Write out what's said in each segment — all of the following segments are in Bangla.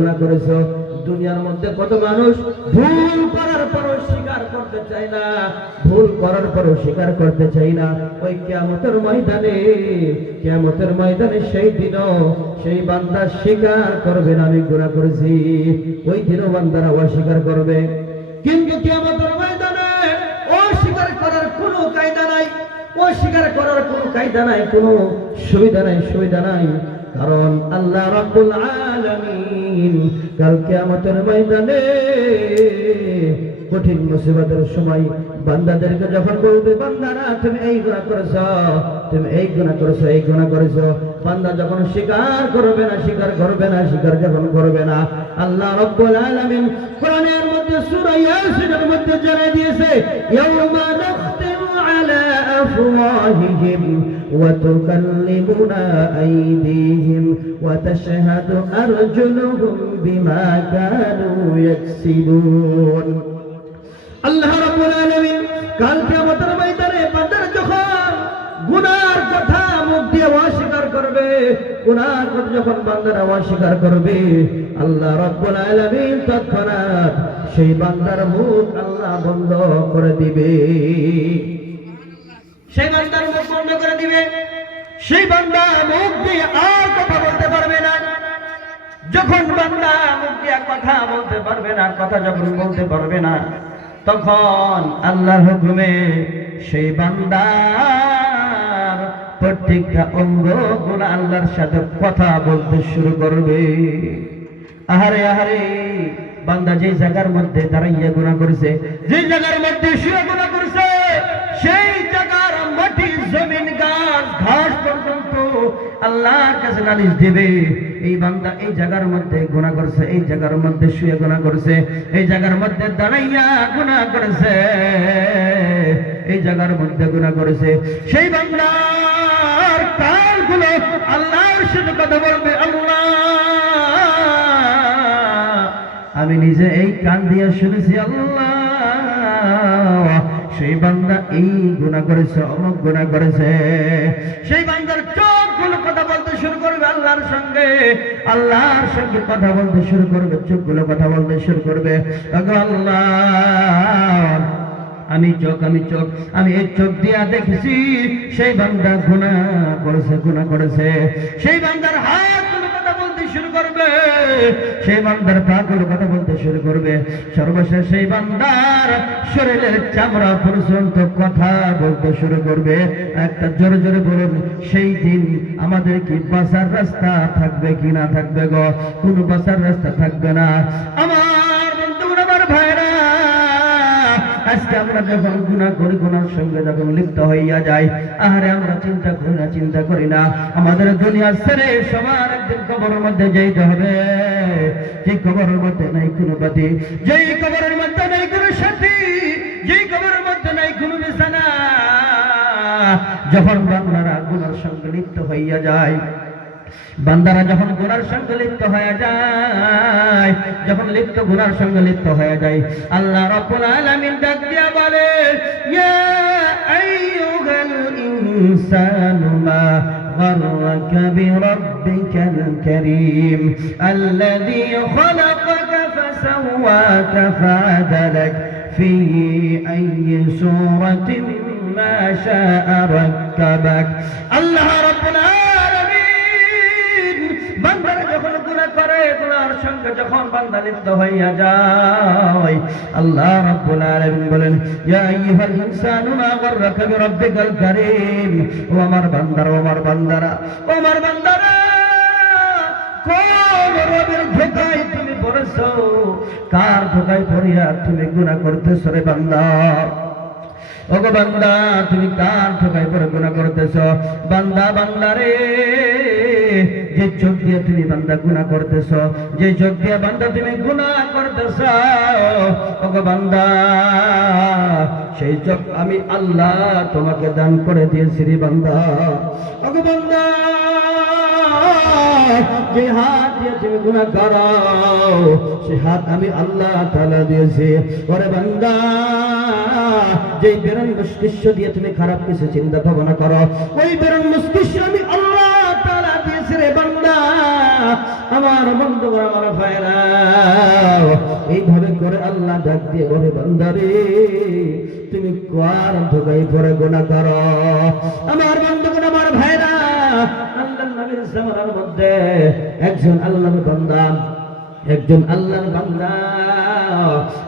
গুনাহ করেছো। দুনিয়ার মধ্যে কত মানুষ ভুল করার পরও স্বীকার করতে চায় না, ভুল করার পরও স্বীকার করতে চায় না। ওই কিয়ামতের ময়দানে সেই দিনও সেই বান্দা স্বীকার করবে না আমি গুনাহ করেছি, ওই দিনও বান্দারা অস্বীকার করবে। কিন্তু কিয়ামতের ময়দানে অস্বীকার করার কোনো কায়দা নাই, অস্বীকার করার কোনো কায়দা নাই, কোনো সুবিধা নাই। কারণ আল্লাহ রাব্বুল আলামিন কাল কিয়ামতের ময়দানে কঠিন মুসিবতের সময় বান্দাদেরকে যখন বলবে, বান্দারা তুমি এই গুনাহ করেছো, তুমি এই গুনাহ করেছো, এই গুনাহ করেছো, বান্দা যখন স্বীকার করবে না, আল্লাহ রাব্বুল আলামিন কোরআনের মধ্যে সূরা ইয়াসিনের মধ্যে জানিয়ে দিয়েছে, ইয়াউমা নাখতিমু আলা আফওয়াহিহিম ওয়া তুকাল্লিমুনা আইদিহিম ওয়া তাশহাদু আরজুলুহুম বিমা কানু ইয়াকসিবুন। আল্লাহ রাব্বুল আলামিন কাল কিয়ামতের ময়দানে বান্দারা যখন গুনার কথা মুখ দিয়ে অস্বীকার করবে, গুনার কথা যখন বান্দারা অস্বীকার করবে, আল্লাহ রাব্বুল আলামিন তৎক্ষণাৎ সেই বান্দার মুখ আল্লাহ বন্ধ করে দিবে, সেই বান্দার মুখ বন্ধ করে দিবে। সেই বান্দা মুখ দিয়ে আর কথা বলতে পারবে না। যখন বান্দা মুখ দিয়ে কথা বলতে পারবে না, কথা যখন বলতে পারবে না, তখন আল্লাহর হুকুমে সেই বান্দার প্রত্যেকটা অঙ্গগুলো আল্লাহর সাথে কথা বলতে শুরু করবে। আহারে আহারে, বান্দা যে জায়গার মধ্যে দাঁড়াইয়া গুনাহ করেছে, যে জায়গার মধ্যে শুয়ে গুনাহ করেছে, সেই জায়গার মাটি, জমিন, গাছ, ঘাস পর্যন্ত আল্লাহর কাছে নালিশ দিবে। এই বান্দা এই জায়গার মধ্যে গুনাহ করেছে, এই জায়গার মধ্যে শুয়ে গুনাহ করেছে, এই জায়গার মধ্যে দাঁড়াইয়া গুনাহ করেছে, এই জায়গার মধ্যে গুনাহ করেছে। সেই বান্দার কানগুলো আল্লাহর সাথে কথা বলবে, আল্লাহ আমি নিজে এই কান দিয়ে শুনেছি, আল্লাহ সেই বান্দা এই গুনাহ করেছে, অমুক গুনাহ করেছে। সেই বান্দার চোখগুলো কথা বলতে শুরু করবে আল্লাহর সঙ্গে কথা বলতে শুরু করবে, চোখগুলো কথা বলতে শুরু করবে, আল্লাহ আমি এই চোখ দিয়া দেখেছি সেই বান্দা গুনাহ করেছে। সেই বান্দার হাতগুলো কথা বলতে শুরু করবে, সেই বান্দার পাগুলো কথা বলতে শুরু করবে, সর্বশেষ সেই বান্দার শরীরের চামড়া পর্যন্ত কথা বলতে শুরু করবে। একটা জোরে জোরে বলুন, সেই দিন আমাদের কি বাঁচার রাস্তা থাকবে কি না থাকবে গো? কোনো বাঁচার রাস্তা থাকবে না। আমার বন্ধুরা, আমার ভাইরা, আজকে আমরা যখন গুনাহ করি, গুনার সঙ্গে যখন লিপ্ত হইয়া যাই, আরে আমরা চিন্তা করি না আমাদের দুনিয়া ছেড়ে সবার একদিন কবরের মধ্যে যেতে হবে। যে কবরের মধ্যে নাই কোনো বাতি, যেই কবরের মধ্যে নাই কোনো সাথী, যেই কবরের মধ্যে নাই কোনো বিছানা, যখন বান্দারা গুনার সঙ্গে লিপ্ত হইয়া যায়, বান্দারা যখন গুনার সঙ্গে লিপ্ত হয়ে যায়, গুনার সঙ্গে লিপ্ত হয়ে যায়, আল্লাহ রাব্বুল আলামিন ডাক দিয়া বলে, ইয়া আইয়ুহাল ইনসানু মা গররাকা বিরাব্বিকাল কারীম আল্লাযী খালাকাকা ফাসাওয়াকা ফাআদালাক ফি আইয়ি সূরাতিন মা শাআ রাক্কাবাক। আল্লাহ রাব্বুল বান্দারা যখন গুনাহ করে, গুনার সঙ্গে যখন বান্দা লিপ্ত হইয়া যায়, আল্লাহ রাব্বুল আলামিন বলেন, ইয়া আইয়ুহাল ইনসানু মা গররাকা বিরাব্বিকাল কারীম, ও আমার বান্দারা, কোন রবের ধোঁকায় তুমি পড়েছো? কার ধোঁকায় পড়িয়া তুমি গুনাহ করতেছো রে বান্দা? ওগো বান্দা, তুমি কার ধোঁকায় পড়ে গুনাহ করতেছো? বান্দারে, যে চোখ দিয়ে তুমি বান্দা গুনাহ করতেছো, যে চোখ দিয়ে বান্দা তুমি গুনাহ করতেছো, ওগো বান্দা, সেই চোখ আমি আল্লাহ তোমাকে দান করে দিয়েছি রে বান্দা। ওগো বান্দা, যে হাত দিয়ে তুমি গুনাহ করো, সেই হাত আমি আল্লাহ তাআলা দিয়েছি। ওরে বান্দা, যে বেরন মস্তিষ্ক দিয়ে তুমি খারাপ কিছু চিন্তা ভাবনা করো, ওই বেরন মস্তিষ্ক আমি আল্লাহ তাআলা দিয়েছি রে বান্দা। আমার বন্ধুরা, আমার ভাইরা, এইভাবে করে আল্লাহ ডাক দিয়ে বলে, বান্দারে তুমি কার ধোকায় পড়ে গুনাহ করো? আমার বন্ধুগণ, আমার ভাইরা, আল্লাহর নবীর জামানার মধ্যে একজন আল্লাহর বান্দা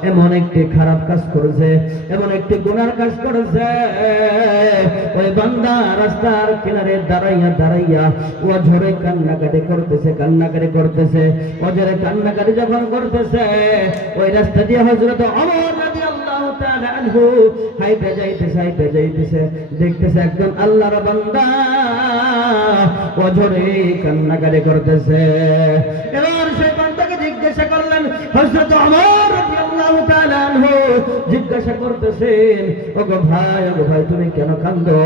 এমন একটি খারাপ কাজ করেছে, এমন একটি গুনার কাজ করেছে। ওই বান্দা রাস্তার কিনারে দাঁড়াইয়া অঝরে কান্নাকাটি করতেছে। অঝরে কান্নাকাটি যখন করতেছে, ওই রাস্তা দিয়ে হযরত ওমর রাদিয়াল্লাহু তাআলা আনহু হাইটে যাইতেছে, দেখতেছে একজন আল্লাহর বান্দা অঝরে কান্নাকাটি করতেছে। এবার সেই বান্দাকে জিজ্ঞাসা করলেন, হযরত ওমর রাদিয়াল্লাহু তাআলা আনহু জিজ্ঞাসা করতেছেন, ওগো ভাই তুমি কেন কাঁদো?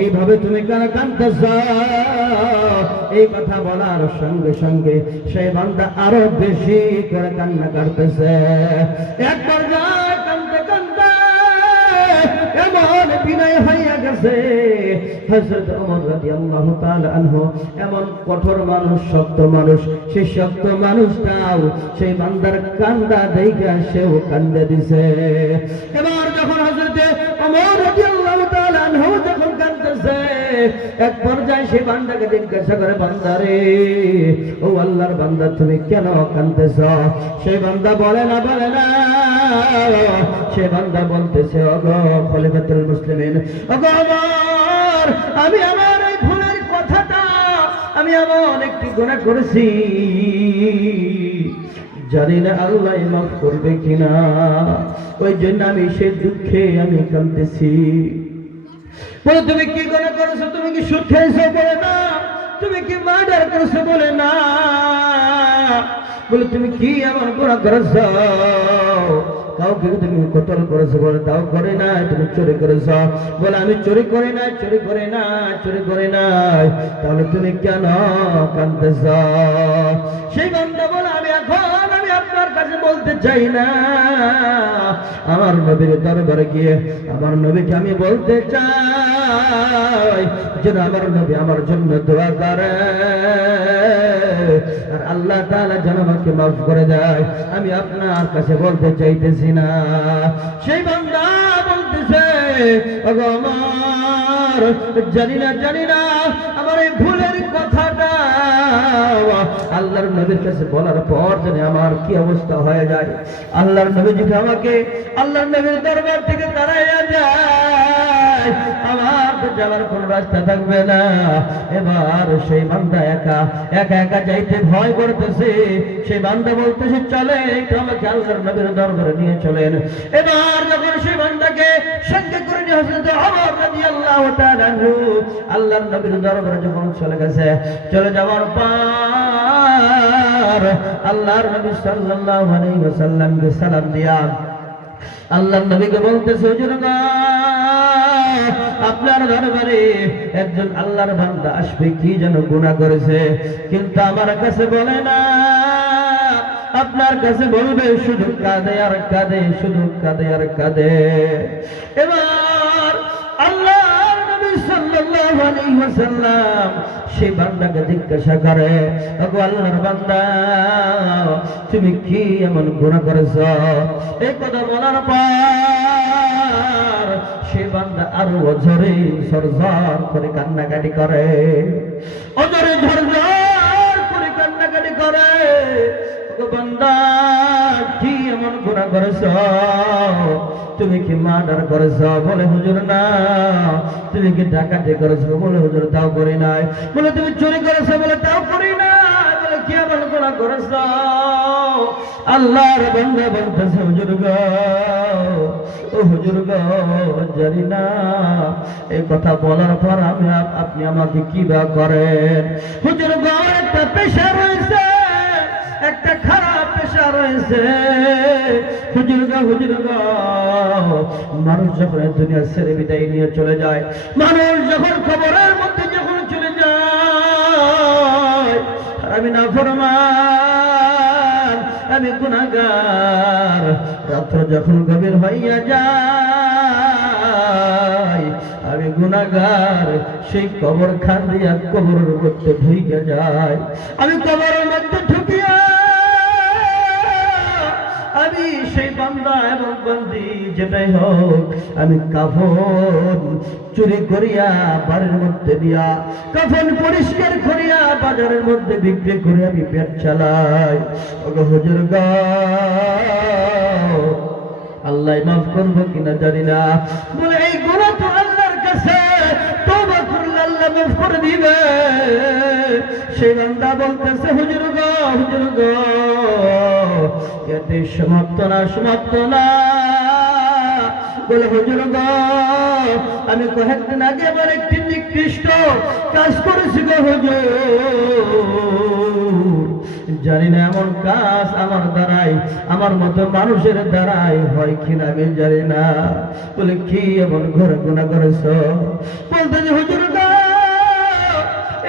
এইভাবে তুমি কেন কাঁদতেছো? এই কথা বলার সঙ্গে সঙ্গে সেই বান্দা আরো বেশি করে কান্না করতেছে। একবার যায় কাঁদতে এমন বিনয় হইয়া গেছে, হযরত ওমর রাদিয়াল্লাহু তাআলা আনহু এমন কঠোর মানুষ, শক্ত মানুষ, সেই শক্ত মানুষটাও সেই বান্দার কান্দা দেখা সেও কান্দে দিছে। এবার যখন হযরত ওমর রাদিয়াল্লাহু তাআলা আনহু যখন কাঁদতেছে, এক পর্যায়ে সেই বান্দাকে জিজ্ঞাসা করে, বান্দারে, ও আল্লাহর বান্দা তুমি কেন কাঁদতেছ? সেই বান্দা বলে না, সে বান্দা বলতেছে, ওগো খলিফাতুল মুসলিমিন, ওগো ওমর, আমি আমার এই ভুলের কথাটা, আমি এমন একটি গুনাহ করেছি, জানি না আল্লাহ মাফ করবে কিনা, ওই জন্য আমি সেই দুঃখে আমি কাঁদতেছি। বলে, তুমি কি গুনাহ করেছো? তুমি কি সুদ খেয়েছো? বলে না। তুমি কি মার্ডার করেছো? বলে না। বলে, তুমি কি এমন গুনাহ করেছো? কাউকে তুমি কতল করেছো? বলে, তাও করে নাই। তুমি চুরি করেছো? বলে, আমি চুরি করে নাই। তাহলে তুমি কেন কাঁদতেছ? সেই বান্দা বলে, আমি আপনার কাছে বলতে চাই না, আমার নবীর দরবারে গিয়ে আমার নবীকে আমি বলতে চাই যেন আমার নবী আমার জন্য দোয়া করে, আর আল্লাহ তাআলা যেন আমাকে মাফ করে দেয়। আমি আপনার কাছে বলতে চাইতেছি না। সেই বান্দা বলতেছে, ওগো ওমর, জানি না আমার এই ভুলের কথাটা আল্লাহর নবীর কাছে বলার পর জানি আমার কি অবস্থা হয়ে যায়। আল্লাহর নবী যদি আমাকে আল্লাহর নবীর দরবার থেকে তাড়াইয়া যায়, আমার তো যাওয়ার কোনো রাস্তা থাকবে না। এবার সেই বান্দা একা যাইতে ভয় করতেছে। সেই বান্দা বলতেছে, চলে একটু আমাকে আল্লাহর নবীর দরবারে নিয়ে চলেন। এবার যখন সেই বান্দাকে সঙ্গে করে নিয়ে হযরত ওমর রাদিয়াল্লাহু তাআলা আনহু আল্লাহর নবীর দরবারে যখন চলে গেছে, চলে যাওয়ার পর আল্লাহর নবী সাল্লাল্লাহু আলাইহি ওয়াসাল্লামকে সালাম দিয়া আল্লাহর নবীকে বলতেছে, হুজুর গো, আপনার দরবারে একজন আল্লাহর বান্দা আসবে, কি যেন গুনাহ করেছে, কিন্তু আমার কাছে বলে না, আপনার কাছে বলবে, শুধু কাঁদে আর কাঁদে। এবার আল্লাহর নবী সাল্লাল্লাহু আলাইহি ওয়াসাল্লাম সেই বান্দাকে জিজ্ঞাসা করে, ওগো আল্লাহর বান্দা, তুমি কি এমন গুনাহ করেছো? এই কথা বলার পর সেই বান্দা আরো অঝরে সরসর করে কান্নাকাটি করে, ওগো বান্দা, কি এমন গুনাহ করেছো? তুমি কি মার্ডার করেছো? বলে, হুজুর না। তুমি কি ডাকাতি করেছো? বলে, হুজুর তাও করি নাই। বলে, তুমি চুরি করেছো? বলে, তাও করি নাই। বলে, কি এমন গুনাহ করেছো? আল্লাহর বান্দা বলতেছে, হুজুর গো, ও হুজুর গো, জানি না। এই কথা বলার পর আপনি আমাকে কি বা করেন? হুজুর গো, একটা পেশা রয়েছে, একটা খারাপ পেশা রয়েছে। হুজুর গো, মানুষ যখন দুনিয়া ছেড়ে বিদায় নিয়ে চলে যায়, মানুষ যখন কবরের মধ্যে যখন চলে যায়, আমি নাফরমান, আমি গুনাহগার, রাত্র যখন গভীর হইয়া যায়, আমি গুনাহগার, সেই কবর খান দিয়া কবরের মধ্যে ঢুকে যায়। আমি কবরের মধ্যে সেই বান্দা এবং বান্দি যেটাই হোক, আমি কাফন চুরি করিয়া বাড়ির মধ্যে দিয়া, কাফন পরিষ্কার করিয়া বাজারের মধ্যে বিক্রি করে আমি পেট চালাই। ওগো হুজুর গো, আল্লাহ মাফ করবো কিনা জানি না। বলে এই গুনাহ তো আল্লাহর কাছে তওবা করলে আল্লাহ মাফ করে দিবে। সেই বান্দা বলতেছে হুজুর গো, হুজুর গো, এতে সমাপ্ত না, সমাপ্ত না। বলে হুজুর গো, আমি কয়েকদিন আগে আবার একটি নিকৃষ্ট কাজ করেছি গো হুজুর, জানি না এমন কাজ আমার দ্বারাই, আমার মতো মানুষের দ্বারাই হয় কিনা আমি জানি না। বলে কি এমন ঘরে গুনাহ করেছ? বলতে যে হুজুর গো,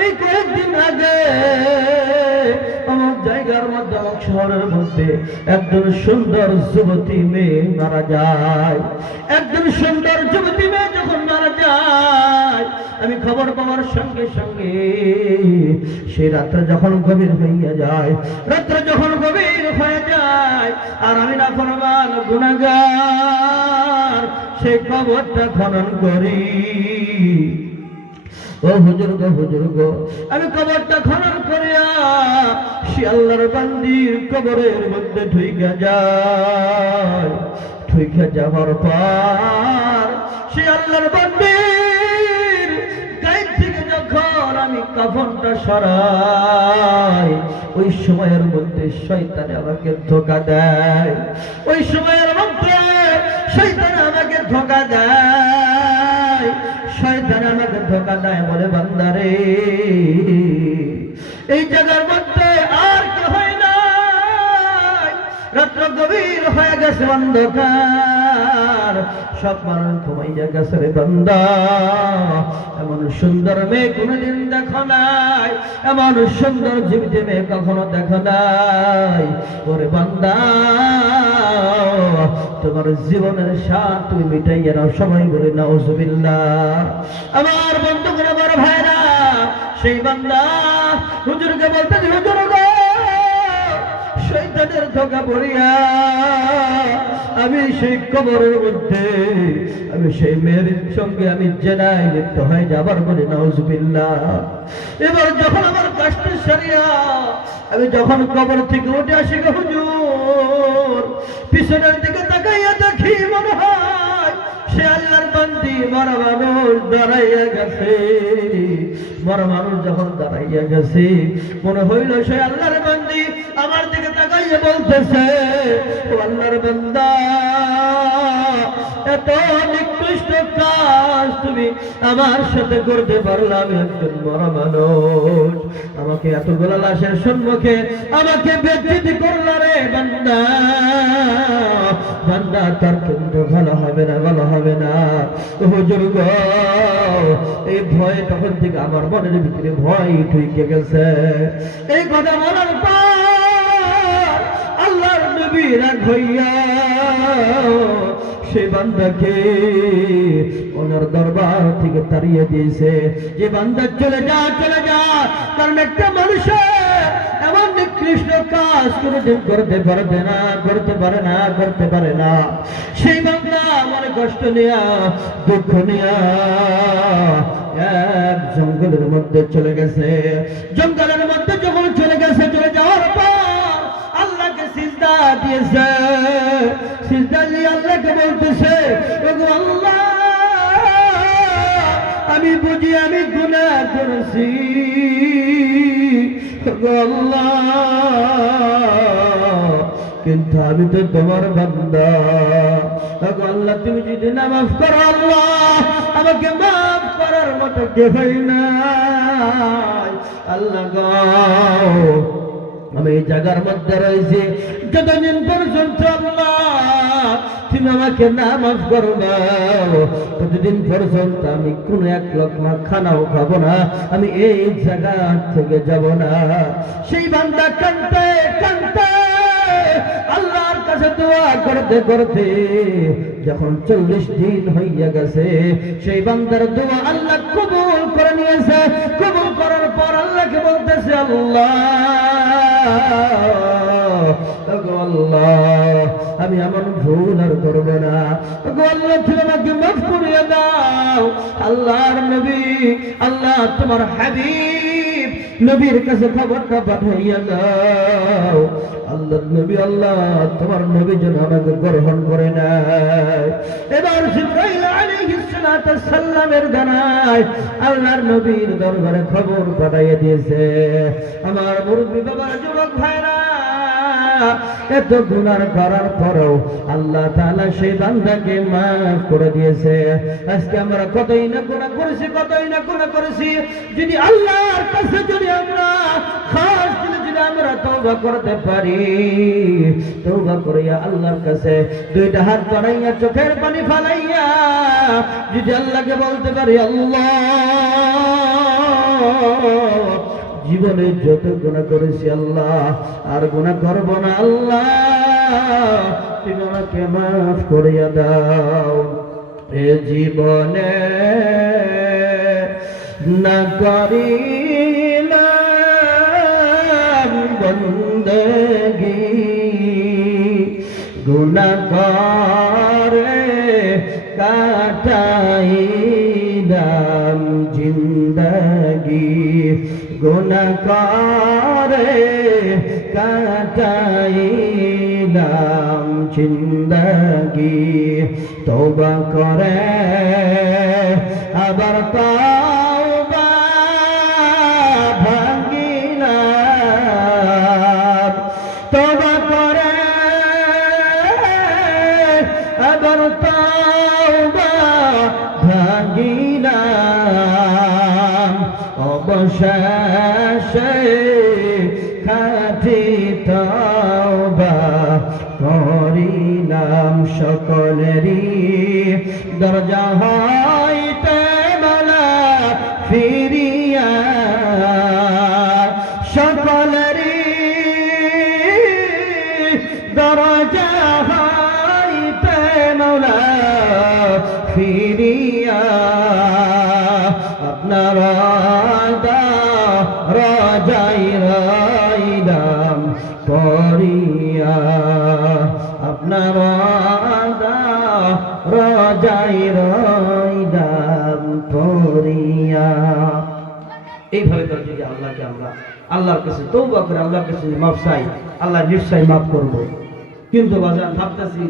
এই কয়েকদিন আগে আমার জায়গার মধ্যে, আমার শহরের মধ্যে একজন সুন্দর যুবতী মেয়ে মারা যায়। একজন সুন্দর যুবতী মেয়ে যখন মারা যায়, আমি খবর পাওয়ার সঙ্গে সঙ্গে সেই রাত্রে যখন গভীর হইয়া যায়, রাত্রে যখন গভীর হয়ে যায়, আর আমি নাফরমান গুনাহগার সেই কবরটা খনন করি। ও হুজুর গো, হুজুর গো, আমি কবরটা খনন করিয়া সে আল্লাহর বান্দির কবরের মধ্যে ঢুইকা যায়। ঢুইকা যাবার পর সে আল্লাহর বান্দির গায়ে থেকে যখন আমি কাফনটা সরাই, ওই সময়ের মধ্যে শয়তানে আমাকে ধোঁকা দেয়। ওই সময়ের মধ্যে শয়তানে আমাকে ধোঁকা দেয়। শয়তান আমাকে ধোঁকা দেয়, বলে বান্দারে, এই জায়গার মধ্যে আর কি হয় না, রাত্র গভীর হয়ে গেছে, অন্ধকার, সব মানুষ ঘুমাইয়া গেছে রে বান্দা। এমন সুন্দর মেয়ে কোনোদিন দেখো নাই, এমন সুন্দর জীবিত মেয়ে কখনো দেখো নাই। ওরে বান্দা, তোমার জীবনের স্বাদ তুমি মিটাইয়া নাও, সবাই বলে নাউজুবিল্লাহ। আমার বন্ধুগণ, আমার ভাইরা, সেই বান্দা হুজুরকে বলতে, হুজুর গো, শয়তানের ধোঁকা পড়িয়া আমি সেই কবরের মধ্যে, আমি সেই মেয়ের সঙ্গে আমি জেনায় লিপ্ত হয়ে যাবার বলে নাউজুবিল্লাহ। এবার যখন আমার কষ্ট সারিয়া আমি যখন কবর থেকে উঠে আসি গো হুজুর, পিছনের দিকে তাকাইয়া দেখি মনে হয় সে আল্লাহর বান্দি মরা মানুষ দাঁড়াইয়া গেছে। মরা মানুষ যখন দাঁড়াইয়া গেছে, মনে হইল সে আল্লাহর বান্দি আমার দিকে তাকাইয়া বলতেছে, ও আল্লাহর বান্দা, এত নিকৃষ্ট কাজ তুমি আমার সাথে করতে পারলে? আমি একজন মরা মানুষ, আমাকে এতগুলো লাশের সম্মুখে আমাকে বেজ্জতি করলা রে বান্দা। বান্দা তার কিন্তু ভালো হবে না, ভালো হবে না। হুজুর গো, এই ভয় তখন থেকে আমার মনের ভিতরে ভয় ঢুকে গেছে। এই কথা বলার পর আল্লাহর নবী রাগ হইয়া সে বান্দাকে ওনার দরবার থেকে তাড়িয়ে দিয়েছে, যে বান্দা চলে যা, চলে যা, কারণ একটা মানুষের এমন নিকৃষ্ট কাজ কোনোদিন করতে পারবে না, করতে পারে না, করতে পারে না। সেই বান্দা মনে কষ্ট নিয়া, দুঃখ নিয়া এক জঙ্গলের মধ্যে চলে গেছে। জঙ্গলের মধ্যে যখন চলে গেছে, চলে যাওয়ার পর আল্লাহকে সিজদা দিয়েছে। সিজদা দিয়ে আল্লাহকে বলতেছে, ওগো আল্লাহ, আমি বুঝি আমি গুনাহ করেছি, ওগো আল্লাহ, কিন্তু আমি তো তোমার বান্দা। ওগো আল্লাহ, তুমি যদি না মাফ করো, আল্লাহ আমাকে মাফ করার মতো কেউই নাই। আল্লাহ গো, আমি এই জায়গার মধ্যে রয়েছি যতদিন পর্যন্ত আল্লাহ তুমি আমাকে না মাফ করবা, ততদিন পর্যন্ত আমি কোনো এক লোকমা খানাও খাবো না, আমি এই জায়গা থেকে যাব না। সেই বান্দা কাঁদতে কাঁদতে আল্লাহর কাছে দোয়া করতে করতে যখন 40 দিন হইয়া গেছে, সেই বান্দার দোয়া আল্লাহ কবুল করে নিয়েছে। কবুল করার পর আল্লাহকে বলতেছে, আল্লাহ আল্লাহ আমি এমন ভুল আর করব না। আল্লাহ তুমি আমাকে মাফ করে দাও। আল্লাহর নবী, আল্লাহ তোমার হাবিব নবীর কাছে খবরটা পাঠাইয়া দাও। আল্লাহর নবী, আল্লাহ তোমার নবী যেন আমাকে গ্রহণ করে নেয়। এবার জিবরাইল আলাইহিস সালামের জানায় আল্লাহর নবীর দরবারে খবর পাঠাইয়া দিয়েছে। আমার মুরব্বী বাবা, যুবক ভাইরা, এত গুনার করার পরেও আল্লাহ তাআলা সেই বান্দাকে মাফ করে দিয়েছে। আজকে আমরা কতই না গুনাহ করেছি, কতই না গুনাহ করেছি। যদি আল্লাহর কাছে যদি আমরা খাস যদি আমরা তওবা করতে পারি, তওবা করিয়া আল্লাহর কাছে দুইটা হাত বাড়াইয়া চোখের পানি ফালাইয়া যদি আল্লাহকে বলতে পারি, আল্লাহ জীবনে যত গুনাহ করেছি আল্লাহ আর গুনাহ করব না, আল্লাহ তুমি আমাকে মাফ করিয়া দাও। এ জীবনে না করিলাম বন্দেগি, গুনাহ করে কাটাইলাম জিন্দগি, গুনাহ করে কাটাইলাম জিন্দগি। তওবা করে আবার তওবা ভাঙিলাম, তওবা করে আবার তওবা ভাঙিলাম। অবশেষে খাঁটি তওবা করিলাম। সকলেরই দরজা হইতে মাওলা ফিরিয়া, সকলেরই দরজা হইতে মাওলা ফিরিয়া, আপনার রাজাই রাইলাম পরিয়া, আপনার রাজাই রাইলাম পরিয়া। এইভাবে করে যদি আল্লাহকে আমরা আল্লাহর কাছে তওবা করে আল্লাহর কাছে মাফ চাই, আল্লাহ নিশ্চয়ই মাফ করবো। কিন্তু বাজার ভাবতেছি